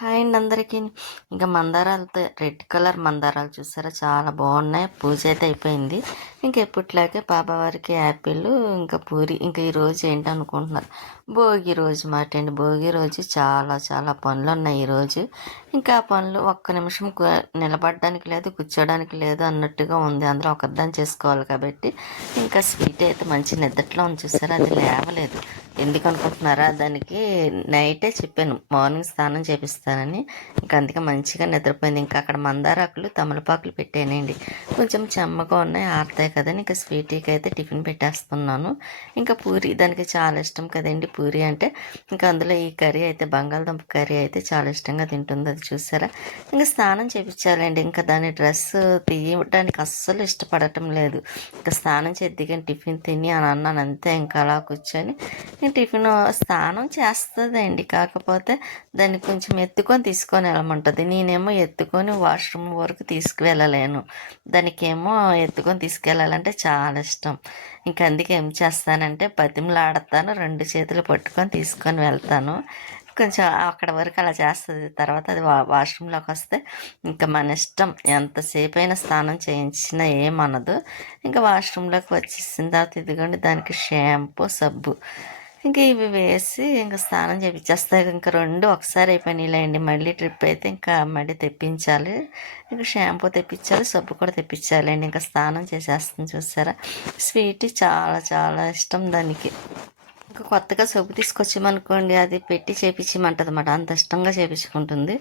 Hi అండి అందరికీ. ఇంకా మందారాలతో రెడ్ కలర్ మందారాలు చూసారా, చాలా బాగున్నాయి. పూజ అయితే అయిపోయింది. ఇంకా ఎప్పట్లాగే బాబావారికి యాపిల్ ఇంకా పూరి. ఇంకా ఈరోజు ఏంటనుకుంటున్నారు, భోగి రోజు మాట అండి. భోగి రోజు చాలా చాలా పనులు ఉన్నాయి ఈరోజు. ఇంకా ఆ పనులు ఒక్క నిమిషం నిలబడడానికి లేదు, కూర్చోడానికి లేదు అన్నట్టుగా ఉంది. అందరూ ఒకరిదాన్ని చేసుకోవాలి కాబట్టి ఇంకా స్వీట్ అయితే మంచి నిద్రలో ఉంది చూసారా, అది లేవలేదు. ఎందుకు అనుకుంటున్నారా, దానికి నైటే చెప్పాను మార్నింగ్ స్నానం చేపిస్తానని. ఇంకా అందుకే మంచిగా నిద్రపోయింది. ఇంకా అక్కడ మందారాకులు తమలపాకులు పెట్టానండి, కొంచెం చెమ్మగా ఉన్నాయి, ఆరుతాయి కదండి. ఇంకా స్వీటీకి అయితే టిఫిన్ పెట్టేస్తున్నాను. ఇంకా పూరి దానికి చాలా ఇష్టం కదండి పూరి అంటే. ఇంకా అందులో ఈ కర్రీ అయితే బంగాళదుంప కర్రీ అయితే చాలా ఇష్టంగా తింటుంది. అది చూసారా, ఇంకా స్నానం చేపించాలండి. ఇంకా దాని డ్రెస్ తీయడానికి అస్సలు ఇష్టపడటం లేదు. ఇంకా స్నానం చేద్దిగా టిఫిన్ తిని అని అన్నాను అంతే. ఇంకా అలా కూర్చొని టిఫిన్ స్నానం చేస్తుందండి, కాకపోతే దాన్ని కొంచెం ఎత్తుకొని తీసుకొని వెళ్ళమంటుంది. నేనేమో ఎత్తుకొని వాష్రూమ్ వరకు తీసుకువెళ్ళలేను, దానికేమో ఎత్తుకొని తీసుకెళ్ళాలంటే చాలా ఇష్టం. ఇంకా అందుకే ఏం చేస్తానంటే బతిమలాడతాను, రెండు చేతులు పట్టుకొని తీసుకొని వెళ్తాను. కొంచెం అక్కడ వరకు అలా చేస్తుంది. తర్వాత అది వాష్రూమ్లోకి వస్తే ఇంకా మన ఇష్టం, ఎంతసేపు అయినా స్నానం చేయించినా ఏమనదు. ఇంకా వాష్రూమ్లోకి వచ్చేసిన తర్వాత ఇదిగోండి దానికి షాంపూ సబ్బు ఇంకా ఇవి వేసి ఇంకా స్నానం చేయించేస్తాయి. ఇంకా రెండు ఒకసారి అయిపోయినాయిలేండి. మళ్ళీ ట్రిప్ అయితే ఇంకా మళ్ళీ తెప్పించాలి. ఇంకా షాంపూ తెప్పించాలి, సబ్బు కూడా తెప్పించాలండి. ఇంకా స్నానం చేసేస్తుంది చూసారా. స్వీట్ చాలా చాలా ఇష్టం దానికి. ఇంకా కొత్తగా సబ్బు తీసుకొచ్చామనుకోండి, అది పెట్టి చేపించమంటుంది అన్నమాట, అంత ఇష్టంగా చేపించుకుంటుంది.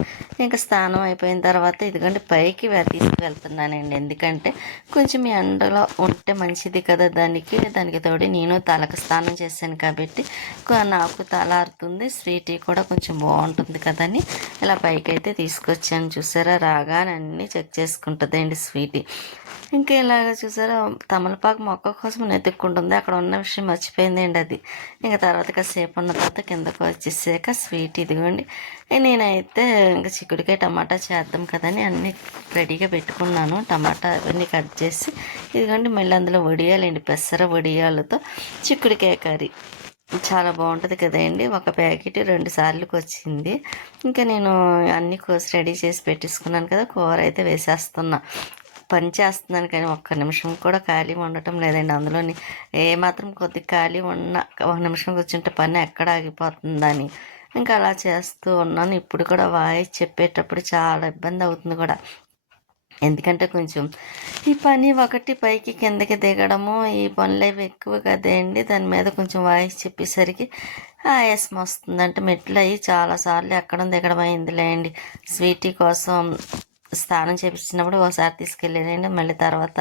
ఇంకా స్నానం అయిపోయిన తర్వాత ఇదిగోండి పైకి తీసుకువెళ్తున్నానండి. ఎందుకంటే కొంచెం ఎండలో ఉంటే మంచిది కదా దానికి తోడి నేను తలకు స్నానం చేశాను కాబట్టి నాకు తల ఆరుతుంది, స్వీటీ కూడా కొంచెం బాగుంటుంది కదని ఇలా పైకి అయితే తీసుకొచ్చాను. చూసారా, రాగానే అన్నీ చెక్ చేసుకుంటుందండి స్వీటీ. ఇంకా ఇలాగ చూసారా, తమలపాకు మొక్క కోసం వెతుక్కుంటుంది. అక్కడ ఉన్న విషయం మర్చిపోయిందండి అది. ఇంకా తర్వాత కాసేపు ఉన్న తర్వాత కిందకు వచ్చేసాక స్వీట్ ఇదిగోండి. నేనైతే ఇంకా చిక్కుడుకాయ టమాటా చేద్దాం కదని అన్నీ రెడీగా పెట్టుకున్నాను. టమాటా అవన్నీ కట్ చేసి ఇదిగోండి మళ్ళీ అందులో వడియాలండి, పెసర వడియాలతో చిక్కుడుకాయ కర్రీ చాలా బాగుంటుంది కదండి. ఒక ప్యాకెట్ 2 సార్లకు వచ్చింది. ఇంకా నేను అన్నీ కోసి రెడీ చేసి పెట్టేసుకున్నాను కదా, కూర అయితే వేసేస్తున్నా. పని చేస్తున్నాను కానీ ఒక్క నిమిషం కూడా ఖాళీ ఉండటం లేదండి. అందులోని ఏమాత్రం కొద్ది ఖాళీ ఉన్న ఒక నిమిషం కూర్చుంటే పని ఎక్కడ ఆగిపోతుందని ఇంకా అలా చేస్తూ ఉన్నాను. ఇప్పుడు కూడా వాయిస్ చెప్పేటప్పుడు చాలా ఇబ్బంది అవుతుంది కూడా, ఎందుకంటే కొంచెం ఈ పని ఒకటి పైకి కిందకి దిగడము ఈ పనులు అవి ఎక్కువ కదండి. దాని మీద కొంచెం వాయిస్ చెప్పేసరికి ఆయాసం వస్తుంది. అంటే మెట్లు అయ్యి చాలాసార్లు ఎక్కడం దిగడం అయిందిలేండి. స్వీటీ కోసం స్నానం చేపించినప్పుడు ఒకసారి తీసుకెళ్ళానండి, మళ్ళీ తర్వాత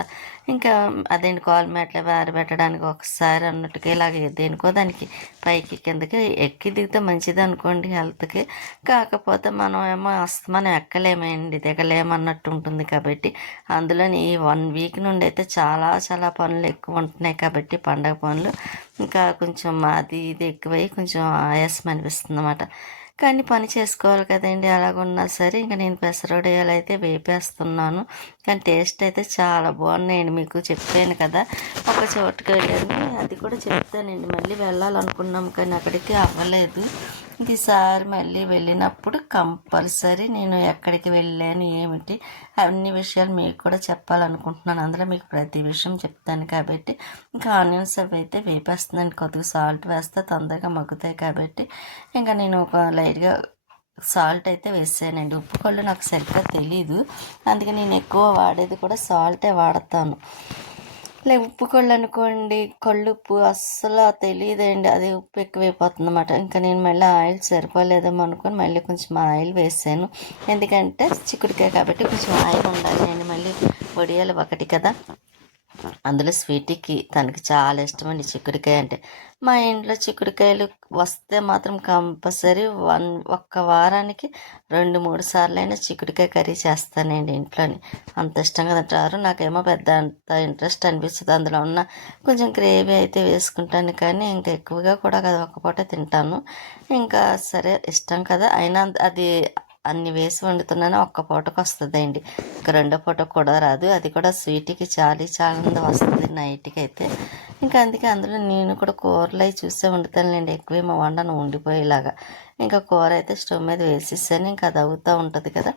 ఇంకా అదేంటి కాలు మెట్లు ఆరబెట్టడానికి ఒకసారి అన్నట్టుగా ఇలాగ దేనికో దానికి పైకి కిందకి ఎక్కి దిగితే మంచిది అనుకోండి హెల్త్కి. కాకపోతే మనం ఏమో మనం ఎక్కలేమండి, దిగలేమన్నట్టు ఉంటుంది కాబట్టి. అందులోని ఈ 1 వీక్ నుండి అయితే చాలా చాలా పనులు ఎక్కువ ఉంటున్నాయి కాబట్టి, పండగ పనులు ఇంకా కొంచెం అది ఇది ఎక్కువై కొంచెం ఆయాసం అనిపిస్తుంది అన్నమాట. కానీ పని చేసుకోవాలి కదండి. అలాగున్నా సరే ఇంకా నేను పెసరొడియాలు అయితే వేపేస్తున్నాను. కానీ టేస్ట్ అయితే చాలా బాగున్నాయండి. మీకు చెప్పాను కదా ఒక చోటుకి వెళ్ళాను, అది కూడా చెప్తానండి. మళ్ళీ వెళ్ళాలనుకున్నాం కానీ అక్కడికి అవ్వలేదు. ఈసారి మళ్ళీ వెళ్ళినప్పుడు కంపల్సరీ నేను ఎక్కడికి వెళ్ళాను ఏమిటి అన్ని విషయాలు మీకు కూడా చెప్పాలనుకుంటున్నాను. అందులో మీకు ప్రతి విషయం చెప్తాను కాబట్టి ఇంకా ఆనియన్స్ అవి అయితే వేపేస్తున్నాను. కొద్దిగా సాల్ట్ వేస్తే తొందరగా మగ్గుతాయి కాబట్టి ఇంకా నేను ఒక లైట్గా సాల్ట్ అయితే వేసానండి. ఉప్పు కళ్ళు నాకు సరిగ్గా తెలీదు, అందుకే నేను ఎక్కువ వాడేది కూడా సాల్టే వాడతాను. ఉప్పు కళ్ళు అనుకోండి, కళ్ళుప్పు అస్సలు తెలియదండి, అది ఉప్పు ఎక్కువైపోతుంది అన్నమాట. ఇంకా నేను మళ్ళీ ఆయిల్ సరిపోలేదేమో అనుకొని మళ్ళీ కొంచెం ఆయిల్ వేసాను. ఎందుకంటే చిక్కుడుకాయ కాబట్టి కొంచెం ఆయిల్ ఉండాలి అండి. మళ్ళీ వడియాలు ఒకటి కదా, అందులో స్వీటీకి తనకి చాలా ఇష్టమండి చిక్కుడుకాయ అంటే. మా ఇంట్లో చిక్కుడుకాయలు వస్తే మాత్రం కంపల్సరీ ఒక్క వారానికి 2-3 సార్లైనా చిక్కుడుకాయ కర్రీ చేస్తానండి ఇంట్లోని. అంత ఇష్టంగా తింటారు. నాకేమో పెద్ద అంత ఇంట్రెస్ట్ అనిపిస్తుంది. అందులో ఉన్న కొంచెం గ్రేవీ అయితే వేసుకుంటాను కానీ ఇంకా ఎక్కువగా కూడా కదా ఒక్క పూట తింటాను. ఇంకా సరే ఇష్టం కదా, అయినా అది అన్ని వేసి వండుతున్నాను, ఒక్క పూటకు వస్తుందండి. ఇంకా రెండో పూటకు కూడా రాదు. అది కూడా స్వీట్కి చాలా వస్తుంది నైట్కి అయితే. ఇంకా అందుకే అందులో నేను కూడా కూరలు అవి చూసే వండుతానులేండి, ఎక్కువేమో వండను ఉండిపోయేలాగా. ఇంకా కూర అయితే స్టవ్ మీద వేసేసాను. ఇంకా అది అవుతూ ఉంటుంది కదా.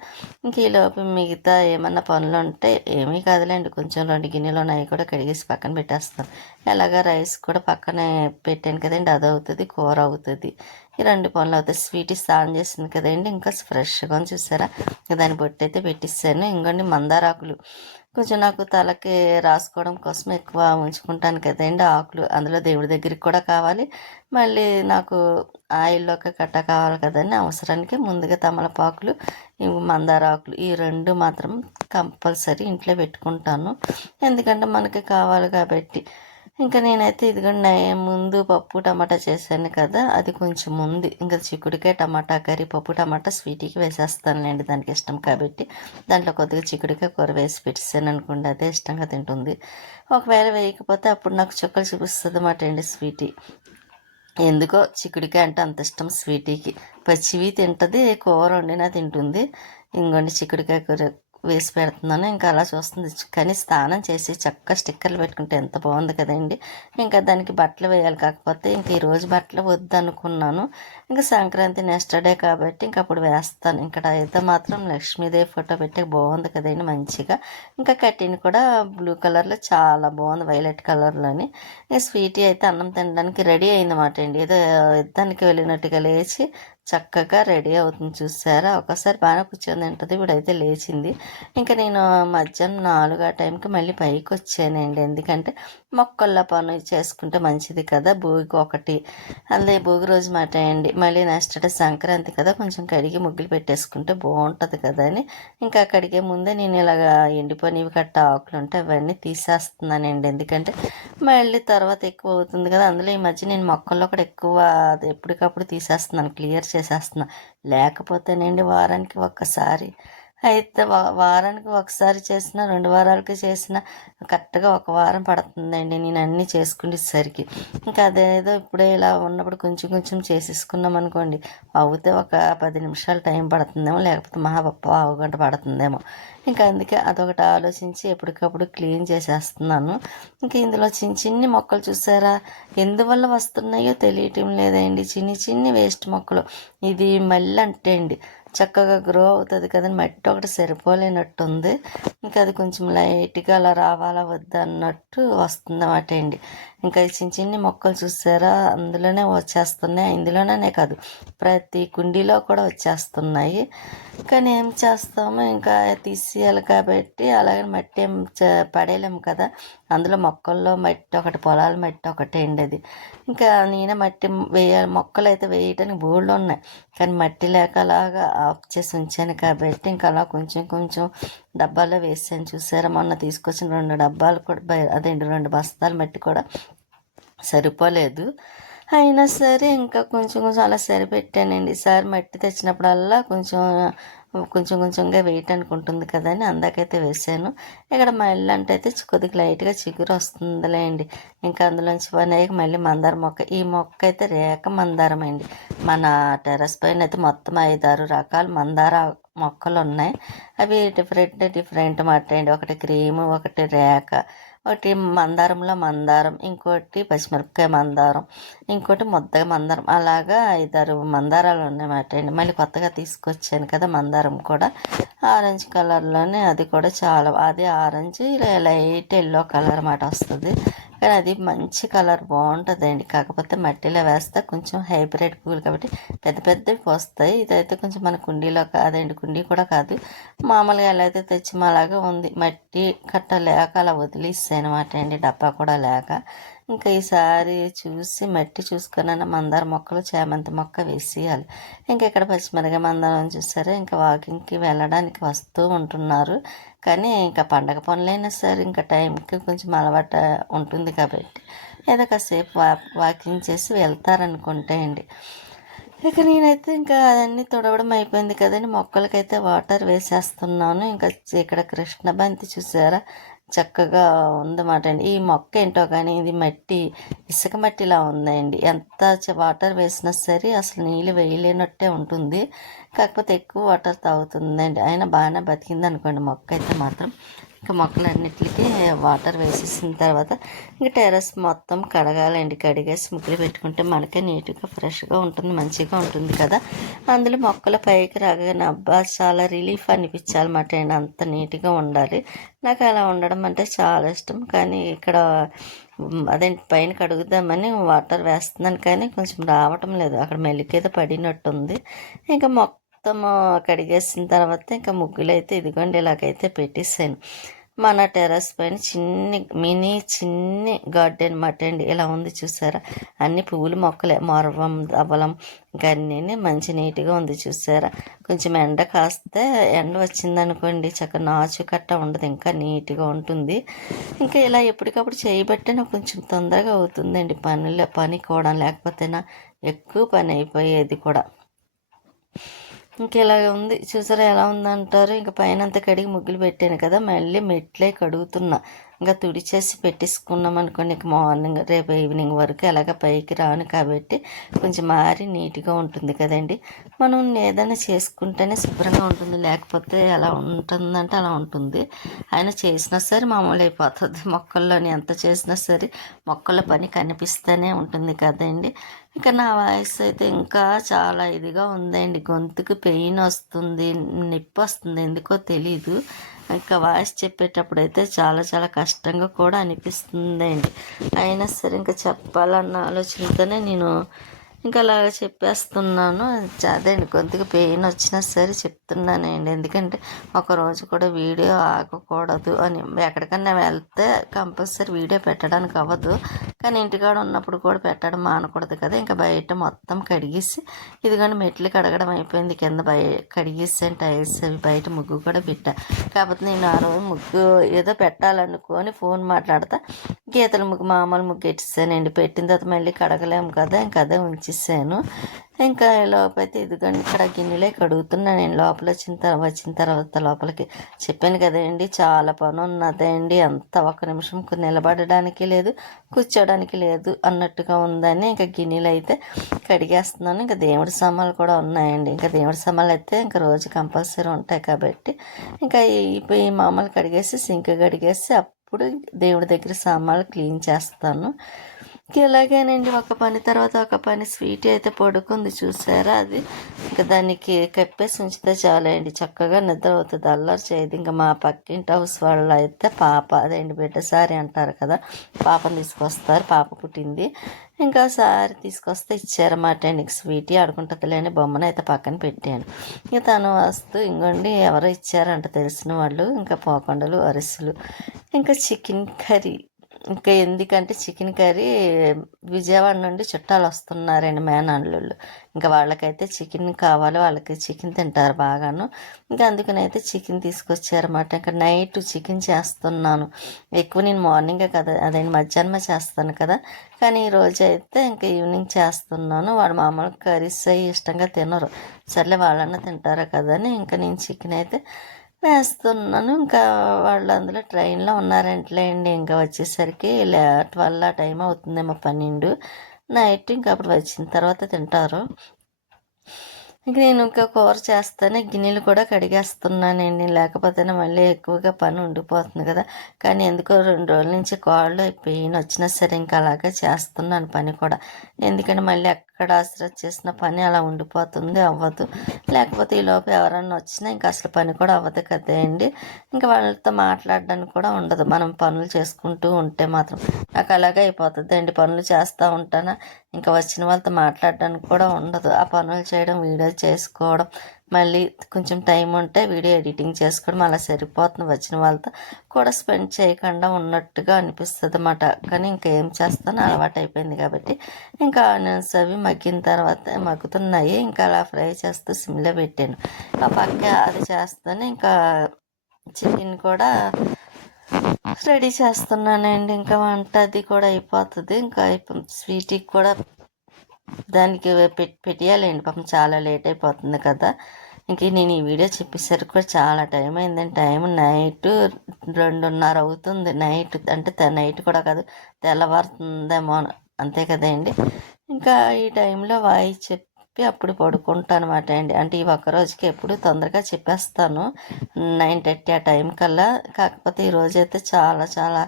ఇంక ఈలోపు మిగతా ఏమన్నా పనులు ఉంటే ఏమీ కాదులేండి, కొంచెం 2 గిన్నెలు ఉన్నాయి కూడా కడిగేసి పక్కన పెట్టేస్తాను. ఎలాగా రైస్ కూడా పక్కనే పెట్టాను కదండి, అది అవుతుంది, కూర అవుతుంది, ఈ 2 పనులు అవుతాయి. స్వీట్ స్నానం చేసింది కదండి, ఇంకా ఫ్రెష్గా చూసారా, దాని బొట్టు అయితే పెట్టిస్తాను. ఇంకోండి మందారాకులు కొంచెం నాకు తలకి రాసుకోవడం కోసం ఎక్కువ ఉంచుకుంటాను కదండి ఆకులు, అందులో దేవుడి దగ్గరికి కూడా కావాలి, మళ్ళీ నాకు ఆయిల్లోకి కట్ట కావాలి కదండి, అవసరానికి ముందుగా తమలపాకులు, ఇవి మందార ఆకులు, ఈ 2 మాత్రం కంపల్సరీ ఇంట్లో పెట్టుకుంటాను, ఎందుకంటే మనకి కావాలి కాబట్టి. ఇంకా నేనైతే ఇదిగోండి ముందు పప్పు టమాటా చేశాను కదా, అది కొంచెం ఉంది, ఇంకా చిక్కుడుకాయ టమాటా కర్రీ, పప్పు టమాటా స్వీట్కి వేసేస్తానులేండి, దానికి ఇష్టం కాబట్టి. దాంట్లో కొద్దిగా చిక్కుడుకాయ కూర వేసి పెట్టేసాను అనుకోండి, అదే ఇష్టంగా తింటుంది. ఒకవేళ వేయకపోతే అప్పుడు నాకు చుక్కలు చూపిస్తుంది అన్నమాట అండి స్వీటీ. ఎందుకో చిక్కుడుకాయ అంటే అంత ఇష్టం స్వీటీకి, పచ్చివి తింటుంది, కూర వండినా తింటుంది. ఇంకోండి చిక్కుడుకాయ కూర వేసి పెడుతున్నాను, ఇంకా అలా చూస్తుంది. కానీ స్నానం చేసి చక్కగా స్టిక్కర్లు పెట్టుకుంటే ఎంత బాగుంది కదండి. ఇంకా దానికి బట్టలు వేయాలి, కాకపోతే ఇంక ఈరోజు బట్టలు వద్దు అనుకున్నాను, ఇంకా సంక్రాంతి నెక్స్ట్ డే కాబట్టి ఇంక అప్పుడు వేస్తాను. ఇక్కడ అయితే మాత్రం లక్ష్మీదేవి ఫోటో పెట్టి బాగుంది కదండి మంచిగా. ఇంకా కట్టిన కూడా బ్లూ కలర్లో చాలా బాగుంది, వైలెట్ కలర్లోని. ఇంకా స్వీటీ అయితే అన్నం తినడానికి రెడీ అయిందన్నమాట అండి, ఏదో యుద్ధానికి వెళ్ళినట్టుగా లేచి చక్కగా రెడీ అవుతుంది చూసారా. ఒకసారి బాగానే కూర్చొని తింటుంది, ఇప్పుడైతే లేచింది. ఇంకా నేను మధ్యాహ్నం 4 ఆ టైంకి మళ్ళీ పైకి వచ్చానండి, ఎందుకంటే మొక్కల్లో పని చేసుకుంటే మంచిది కదా, భోగి ఒకటి, అందులో భోగి రోజు మాట అండి, మళ్ళీ నెక్స్ట్ డే సంక్రాంతి కదా, కొంచెం కడిగి ముగ్గులు పెట్టేసుకుంటే బాగుంటుంది కదా అని. ఇంకా కడిగే ముందే నేను ఇలాగా ఎండిపోయినవి కట్ట ఆకులు ఉంటే అవన్నీ తీసేస్తున్నానండి, ఎందుకంటే మళ్ళీ తర్వాత ఎక్కువ అవుతుంది కదా. అందులో ఈ మధ్య నేను మొక్కల్లో కూడా ఎక్కువ ఎప్పటికప్పుడు తీసేస్తున్నాను, క్లియర్ చేసేస్తున్నాను. లేకపోతేనండి వారానికి ఒక్కసారి అయితే వారానికి ఒకసారి చేసిన, 2 వారాలకి చేసిన, కరెక్ట్గా 1 వారం పడుతుందండి నేను అన్నీ చేసుకునేసరికి. ఇంకా అదేదో ఇప్పుడే ఇలా ఉన్నప్పుడు కొంచెం కొంచెం చేసేసుకున్నాం అనుకోండి, అవుతే ఒక 10 నిమిషాలు టైం పడుతుందేమో, లేకపోతే మహా పావు గంట పడుతుందేమో. ఇంకా అందుకే అదొకటి ఆలోచించి ఎప్పటికప్పుడు క్లీన్ చేసేస్తున్నాను. ఇంకా ఇందులో చిన్న చిన్ని మొక్కలు చూసారా, ఎందువల్ల వస్తున్నాయో తెలియటం లేదండి, చిన్ని చిన్ని వేస్ట్ మొక్కలు. ఇది మళ్ళీ అంటే అండి చక్కగా గ్రో అవుతుంది కదండి, మట్టి ఒకటి సరిపోలేనట్టుంది. ఇంకా అది కొంచెం లైట్గా అలా రావాలా వద్దా అన్నట్టు వస్తుంది అన్నమాట అండి. ఇంకా ఈ చిన్న చిన్ని మొక్కలు చూసారా, అందులోనే వచ్చేస్తున్నాయి, ఇందులోనే కాదు ప్రతి కుండీలో కూడా వచ్చేస్తున్నాయి. కానీ ఏం చేస్తాము, ఇంకా తీసేయాలి కాబట్టి, అలాగే మట్టి ఏం పడేయలేము కదా, అందులో మొక్కల్లో మట్టి ఒకటి, పొలాల మట్టి ఒకటే అండి అది. ఇంకా నేనే మట్టి వేయాలి, మొక్కలు అయితే వేయటానికి బోల్డ్ ఉన్నాయి, కానీ మట్టి లేక అలాగా ఆఫ్ చేసి ఉంచాను కాబట్టి ఇంకా అలా కొంచెం కొంచెం డబ్బాల్లో వేసాను చూసారా. మొన్న తీసుకొచ్చిన 2 డబ్బాలు కూడా అదేంటి 2 బస్తాలు మట్టి కూడా సరిపోలేదు, అయినా సరే ఇంకా కొంచెం కొంచెం అలా సరిపెట్టానండి. ఈసారి మట్టి తెచ్చినప్పుడల్లా కొంచెం కొంచెం కొంచెంగా వేయటానికి ఉంటుంది కదా అని అందాకైతే వేసాను. ఇక్కడ మా ఇల్లు అంటే అయితే కొద్దిగా లైట్గా చిగురు వస్తుందిలే అండి. ఇంకా అందులోంచి పని అయ్యాక మళ్ళీ మందార మొక్క, ఈ మొక్క అయితే రేఖ మందారం అండి. మన టెర్రస్ పైన అయితే మొత్తం 5-6 రకాల మందార మొక్కలు ఉన్నాయి, అవి డిఫరెంట్ డిఫరెంట్ మాట అండి. ఒకటి క్రీము, ఒకటి రేఖ, ఒకటి మందారంలో మందారం, ఇంకోటి పచ్చిమిరపకాయ మందారం, ఇంకోటి ముద్దగా మందారం, అలాగా 5-6 మందారాలు ఉన్నాయన్నమాట అండి. మళ్ళీ కొత్తగా తీసుకొచ్చాను కదా మందారం కూడా, ఆరెంజ్ కలర్లోనే, అది కూడా చాలా, అది ఆరెంజ్ లైట్ ఎల్లో కలర్ మాట వస్తుంది, కానీ అది మంచి కలర్ బాగుంటుందండి. కాకపోతే మట్టిలో వేస్తే కొంచెం హైబ్రిడ్ పూలు కాబట్టి పెద్ద పెద్దవి పోస్తాయి, ఇదైతే కొంచెం మన కుండీలో కాదండి, కుండీ కూడా కాదు, మామూలుగా ఎలా అయితే తెచ్చి అలాగా ఉంది, మట్టి కట్ట లేక అలా వదిలేసాను అనమాట అండి, డబ్బా కూడా లేక. ఇంకా ఈసారి చూసి మట్టి చూసుకున్న మందార మొక్కలు, చామంతి మొక్క వేసేయాలి. ఇంకా ఇక్కడ పచ్చిమిరపకాయ మందారం చూసారా, ఇంకా వాకింగ్కి వెళ్ళడానికి వస్తూ ఉంటున్నారు, కానీ ఇంకా పండగ పనులైనా సరే ఇంకా టైంకి కొంచెం అలవాటు ఉంటుంది కాబట్టి ఏదో కాసేపు వాకింగ్ చేసి వెళ్తారనుకుంటే అండి. ఇక నేనైతే ఇంకా అన్నీ తుడవడం అయిపోయింది కదండి, మొక్కలకైతే వాటర్ వేసేస్తున్నాను. ఇంకా ఇక్కడ కృష్ణ బంతి చూసారా చక్కగా ఉందన్నమాట అండి. ఈ మొక్క ఏంటో కానీ ఇది మట్టి, ఇసుక మట్టిలా ఉందండి, ఎంత వాటర్ వేసినా సరే అసలు నీళ్ళు వేయలేనట్టే ఉంటుంది, కాకపోతే ఎక్కువ వాటర్ తాగుతుందండి, అయినా బాగానే బతికింది అనుకోండి మొక్క అయితే మాత్రం. ఇంకా మొక్కలన్నిటికీ వాటర్ వేసేసిన తర్వాత ఇంకా టెర్రస్ మొత్తం కడగాలండి. కడిగేసి ముగ్గులు పెట్టుకుంటే మనకే నీట్గా ఫ్రెష్గా ఉంటుంది, మంచిగా ఉంటుంది కదా. అందులో మొక్కల పైకి రాగానే అబ్బా చాలా రిలీఫ్ అనిపించాలన్నమాట అండి. అంత నీట్గా ఉండాలి. నాకు అలా ఉండడం అంటే చాలా ఇష్టం. కానీ ఇక్కడ అదేంటి పైన కడుగుదామని వాటర్ వేస్తున్నాను కానీ కొంచెం రావటం లేదు. అక్కడ మెల్లికేదో పడినట్టుంది. ఇంకా మొత్తం కడిగేసిన తర్వాత ఇంకా ముగ్గులు అయితే ఇదిగోండి ఇలాగైతే పెట్టేసాను. మన టెర్రస్ పైన చిన్ని గార్డెన్ మాట అండి. ఇలా ఉంది చూసారా. అన్ని పువ్వులు మొక్కలే, మొరవం అవ్వలం ఇంకా అన్నీ మంచి నీట్గా ఉంది చూసారా. కొంచెం ఎండ కాస్తే ఎండ వచ్చిందనుకోండి చక్కగా నాచు కట్ట ఉండదు, ఇంకా నీట్గా ఉంటుంది. ఇంకా ఇలా ఎప్పటికప్పుడు చేయబట్టే నాకు కొంచెం తొందరగా అవుతుందండి పని కూడా, లేకపోతేనా ఎక్కువ పని అయిపోయేది కూడా. ఇంక ఇలాగ ఉంది చూసారా. ఎలా ఉందంటారు. ఇంకా పైన అంతా కడిగి ముగ్గులు పెట్టాను కదా, మళ్ళీ మెట్లే కడుగుతున్నా. ఇంకా తుడిచేసి పెట్టేసుకున్నాం అనుకోండి ఇక మార్నింగ్ రేపు ఈవినింగ్ వరకు అలాగ పైకి రాను కాబట్టి కొంచెం మారి నీట్గా ఉంటుంది కదండి. మనం ఏదైనా చేసుకుంటేనే శుభ్రంగా ఉంటుంది, లేకపోతే ఎలా ఉంటుందంటే అలా ఉంటుంది. ఆయన చేసినా సరే మామూలు అయిపోతుంది. మొక్కల్లోని ఎంత చేసినా సరే మొక్కల పని కనిపిస్తూనే ఉంటుంది కదండి. ఇక నా వాయిస్ అయితే ఇంకా చాలా ఇదిగా ఉందండి. గొంతుకు పెయిన్ వస్తుంది, నొప్పి వస్తుంది, ఎందుకో తెలీదు. ఇంకా వాయిస్ చెప్పేటప్పుడు అయితే చాలా చాలా కష్టంగా కూడా అనిపిస్తుందండి. అయినా సరే ఇంకా చెప్పాలన్న ఆలోచనతోనే నేను ఇంకా అలాగ చెప్పేస్తున్నాను. అదే అండి, గొంతుకు పెయిన్ వచ్చినా సరే చెప్తున్నానండి. ఎందుకంటే ఒకరోజు కూడా వీడియో ఆగకూడదు అని. ఎక్కడికన్నా వెళ్తే కంపల్సరీ వీడియో పెట్టడానికి అవ్వదు, కానీ ఇంటికాడ ఉన్నప్పుడు కూడా పెట్టడం మానకూడదు కదా. ఇంకా బయట మొత్తం కడిగేసి ఇదిగోండి మెట్లు కడగడం అయిపోయింది. కింద కడిగేసాను టైల్స్ అవి, బయట ముగ్గు కూడా పెట్టా. కాకపోతే నేను ఆ రోజు ముగ్గు ఏదో పెట్టాలనుకొని ఫోన్ మాట్లాడతా గీతల ముగ్గు మామూలు ముగ్గు పెట్టేసానండి. పెట్టిన తర్వాత మళ్ళీ కడగలేము కదా, ఇంకా అదే ఉంచేసాను. ఇంకా లోపైతే ఇదిగోండి ఇక్కడ గిన్నెలే కడుగుతున్నాను నేను. వచ్చిన తర్వాత లోపలికి చెప్పాను కదండి చాలా పని ఉన్నదండి. అంత ఒక నిమిషం నిలబడడానికి లేదు, కూర్చోడానికి లేదు అన్నట్టుగా ఉందని ఇంకా గిన్నెలు అయితే కడిగేస్తున్నాను. ఇంకా దేవుడి సామాన్లు కూడా ఉన్నాయండి. ఇంకా దేవుడి సామాన్లు అయితే ఇంకా రోజు కంపల్సరీ ఉంటాయి కాబట్టి ఇంకా ఈ మామూలు కడిగేసి సింక్ కడిగేసి అప్పుడు దేవుడి దగ్గర సామాన్లు క్లీన్ చేస్తాను. ఇలాగేనండి, ఒక పని తర్వాత ఒక పని. స్వీట్ అయితే పడుకుంది చూసారా. అది ఇంకా దానికి కప్పేసి ఉంచితే చాలండి, చక్కగా నిద్ర అవుతుంది, అల్లరి చేయదు. ఇంకా మా పక్కింటి హౌస్ వాళ్ళు అయితే పాప అదేంటి బిడ్డ సారీ అంటారు కదా, పాపను తీసుకొస్తారు. పాప పుట్టింది, ఇంకా సారీ తీసుకొస్తే ఇచ్చారన్నమాట అండి. స్వీటీ ఆడుకుంటుందిలే అని బొమ్మను అయితే పక్కన పెట్టాను. ఇంకా తను వస్తూ ఇంకోండి ఎవరో ఇచ్చారంట తెలిసిన వాళ్ళు. ఇంకా పోకొండలు అరిసెలు ఇంకా చికెన్ కర్రీ. ఇంకా ఎందుకంటే చికెన్ కర్రీ విజయవాడ నుండి చుట్టాలు వస్తున్నారండి, మేనల్లుళ్ళు. ఇంకా వాళ్ళకైతే చికెన్ కావాలి, వాళ్ళకి చికెన్ తింటారు బాగాను. ఇంకా అందుకని అయితే చికెన్ తీసుకొచ్చారన్నమాట. ఇంకా నైట్ చికెన్ చేస్తున్నాను. ఎక్కువ నేను మార్నింగే కదా, అదే మధ్యాహ్నమే చేస్తాను కదా, కానీ ఈరోజు అయితే ఇంకా ఈవినింగ్ చేస్తున్నాను. వాడు మామూలు కర్రీస్ అవి ఇష్టంగా తినరు, సర్లే వాళ్ళన్నా తింటారా కదా అని ఇంకా నేను చికెన్ అయితే వేస్తున్నాను. ఇంకా వాళ్ళు అందులో ట్రైన్లో ఉన్నారంటలేండి. ఇంకా వచ్చేసరికి 12 టైం అవుతుందేమో, 12 నైట్. ఇంకా అప్పుడు వచ్చిన తర్వాత తింటారు. ఇంక నేను ఇంకా కూర చేస్తానే గిన్నెలు కూడా కడిగేస్తున్నానండి, లేకపోతేనే మళ్ళీ ఎక్కువగా పని ఉండిపోతుంది కదా. కానీ ఎందుకో 2 రోజుల నుంచి కాళ్ళు పెయిన్ వచ్చినా సరే ఇంకా అలాగే చేస్తున్నాను పని కూడా. ఎందుకంటే మళ్ళీ ఎక్కడ ఆశ్రయ చేసిన పని అలా ఉండిపోతుంది, అవ్వదు. లేకపోతే ఈలోపు ఎవరన్నా వచ్చినా ఇంకా అసలు పని కూడా అవ్వదు కదండి. ఇంకా వాళ్ళతో మాట్లాడడానికి కూడా ఉండదు, మనం పనులు చేసుకుంటూ ఉంటే మాత్రం. నాకు అలాగే అయిపోతుంది అండి, పనులు చేస్తూ ఉంటానా ఇంకా వచ్చిన వాళ్ళతో మాట్లాడడానికి కూడా ఉండదు. ఆ పనులు చేయడం, వీడియో చేసుకోవడం, మళ్ళీ కొంచెం టైం ఉంటే వీడియో ఎడిటింగ్ చేసుకోవడం అలా సరిపోతుంది. వచ్చిన వాళ్ళతో కూడా స్పెండ్ చేయకుండా ఉన్నట్టుగా అనిపిస్తుంది అన్నమాట. కానీ ఇంకేం చేస్తాను, అలవాటు అయిపోయింది కాబట్టి. ఇంకా ఆనియన్స్ అవి మగ్గిన తర్వాత మగ్గుతున్నాయి, ఇంకా అలా ఫ్రై చేస్తూ సిమ్లో పెట్టాను. ఆ పక్క అది చేస్తాను. ఇంకా చికెన్ కూడా రెడీ చేస్తున్నానండి. ఇంకా వంట అది కూడా అయిపోతుంది. ఇంకా స్వీట్కి కూడా దానికి పెట్టేయాలండి, పాపం చాలా లేట్ అయిపోతుంది కదా. ఇంక నేను ఈ వీడియో చెప్పేసరికి కూడా చాలా టైం అయిందండి. టైం నైట్ 2:30 అవుతుంది. నైట్ అంటే నైట్ కూడా కాదు, తెల్లవారుతుందేమో అంతే కదండి. ఇంకా ఈ టైంలో వాయిస్ చెప్పి చెప్పి అప్పుడు పడుకుంటానమాట అండి. అంటే ఈ ఒక్క రోజుకి ఎప్పుడు తొందరగా చెప్పేస్తాను 9:30 ఆ టైం కల్లా. కాకపోతే ఈరోజైతే చాలా చాలా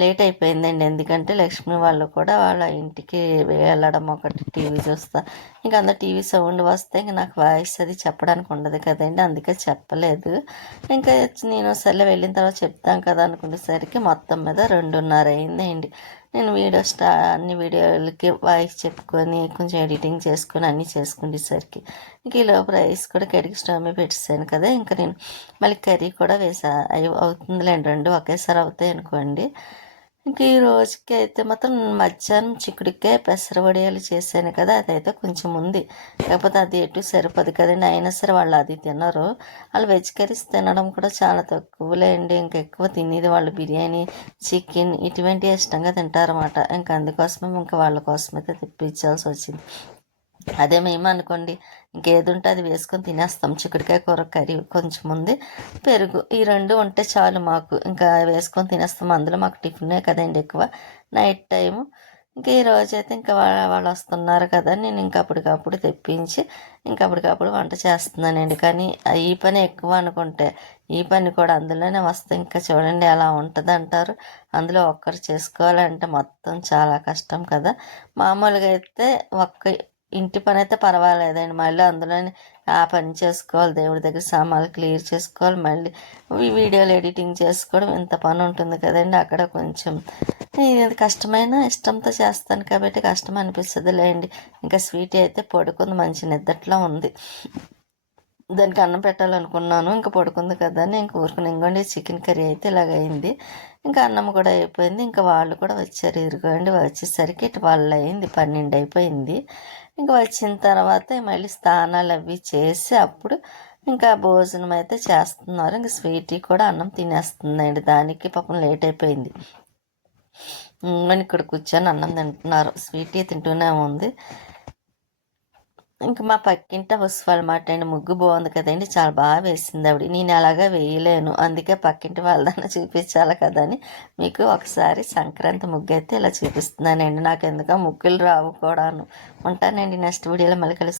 లేట్ అయిపోయిందండి. ఎందుకంటే లక్ష్మి వాళ్ళు కూడా వాళ్ళ ఇంటికి వెళ్ళడం, ఒకటి టీవీ చూస్తా, ఇంకా అందరు టీవీ సౌండ్ వస్తే ఇంక నాకు వాయిస్ అది చెప్పడానికి ఉండదు కదండి, అందుకే చెప్పలేదు. ఇంకా నేను సర్లే వెళ్ళిన తర్వాత చెప్తాం కదా అనుకునేసరికి మొత్తం మీద 2:30 అయిందండి. నేను అన్ని వీడియోలకి వాయిస్ చెప్పుకొని కొంచెం ఎడిటింగ్ చేసుకొని అన్నీ చేసుకునేసరికి ఇంక ఈలోపు రైస్ కూడా కడిగి స్టవ్ మీద పెట్టేసాను కదా. ఇంకా నేను మళ్ళీ కర్రీ కూడా అవుతుందిలేండి, రెండు ఒకేసారి అవుతాయి అనుకోండి. ఇంక ఈ రోజుకి అయితే మాత్రం మధ్యాహ్నం చిక్కుడుకాయ పెసర వడియాలు చేశాను కదా, అదైతే కొంచెం ఉంది. కాకపోతే అది ఎటు సరిపోదు కదండి, అయినా సరే వాళ్ళు అది తినరు. వాళ్ళు వెజ్ కర్రీస్ తినడం కూడా చాలా తక్కువలేండి. ఇంకా ఎక్కువ తినేది వాళ్ళు బిర్యానీ, చికెన్ ఇటువంటివి ఇష్టంగా తింటారన్నమాట. ఇంకా అందుకోసమే ఇంకా వాళ్ళ కోసమైతే తెప్పించాల్సి వచ్చింది. అదే మేము అనుకోండి, ఇంకేది ఉంటే అది వేసుకొని తినేస్తాం. చిక్కుడుకాయ కూర కర్రీ కొంచెం ఉంది, పెరుగు, ఈ రెండు ఉంటే చాలు మాకు, ఇంకా వేసుకొని తినేస్తాం. అందులో మాకు టిఫినే కదండి ఎక్కువ నైట్ టైము. ఇంకా ఈ రోజైతే ఇంకా వాళ్ళు వస్తున్నారు కదా, నేను ఇంకా అప్పటికప్పుడు తెప్పించి ఇంకా అప్పటికప్పుడు వంట చేస్తున్నానండి. కానీ ఈ పని ఎక్కువ అనుకుంటే ఈ పని కూడా అందులోనే వస్తే ఇంకా చూడండి ఎలా ఉంటుంది అంటారు. అందులో ఒక్కరు చేసుకోవాలంటే మొత్తం చాలా కష్టం కదా. మామూలుగా అయితే ఇంటి పని అయితే పర్వాలేదండి, మళ్ళీ అందులోనే ఆ పని చేసుకోవాలి, దేవుడి దగ్గర సామాన్లు క్లియర్ చేసుకోవాలి, మళ్ళీ ఈ వీడియోలు ఎడిటింగ్ చేసుకోవడం, ఇంత పని ఉంటుంది కదండి. అక్కడ కొంచెం ఇది కష్టమైన ఇష్టంతో చేస్తాను కాబట్టి కష్టం అనిపిస్తుంది లేండి. ఇంకా స్వీట్ అయితే పడుకుంది, మంచి నిద్రలో ఉంది. దానికి అన్నం పెట్టాలనుకున్నాను, ఇంకా పడుకుంది కదా అని ఇంక ఊరుకుని. ఇంకోండి చికెన్ కర్రీ అయితే ఇలాగైంది, ఇంకా అన్నం కూడా అయిపోయింది. ఇంకా వాళ్ళు కూడా వచ్చారు, ఇరుగోండి వచ్చేసరికి 12 అయింది, 12 అయిపోయింది. ఇంకా వచ్చిన తర్వాత మళ్ళీ స్నానాలు అవి చేసి అప్పుడు ఇంకా భోజనం అయితే చేస్తున్నారు. ఇంకా స్వీటీ కూడా అన్నం తినేస్తుందండి, దానికి పాపం లేట్ అయిపోయింది. ఇక్కడ కూర్చొని అన్నం తింటున్నారు, స్వీటీ తింటూనే ఉంది. ఇంకా మా పక్కింటి హౌస్ వాళ్ళమాట అండి, ముగ్గు బాగుంది కదండి, చాలా బాగా వేసింది ఆవిడ. నేను అలాగా వేయలేను, అందుకే పక్కింటి వాళ్ళదన్నా చూపించాలి కదా అని మీకు ఒకసారి సంక్రాంతి ముగ్గు అయితే ఇలా చూపిస్తున్నానండి. నాకు ఎందుకో ముగ్గులు రావు కూడాను. ఉంటానండి, నెక్స్ట్ వీడియోలో మళ్ళీ కలుస్తాను.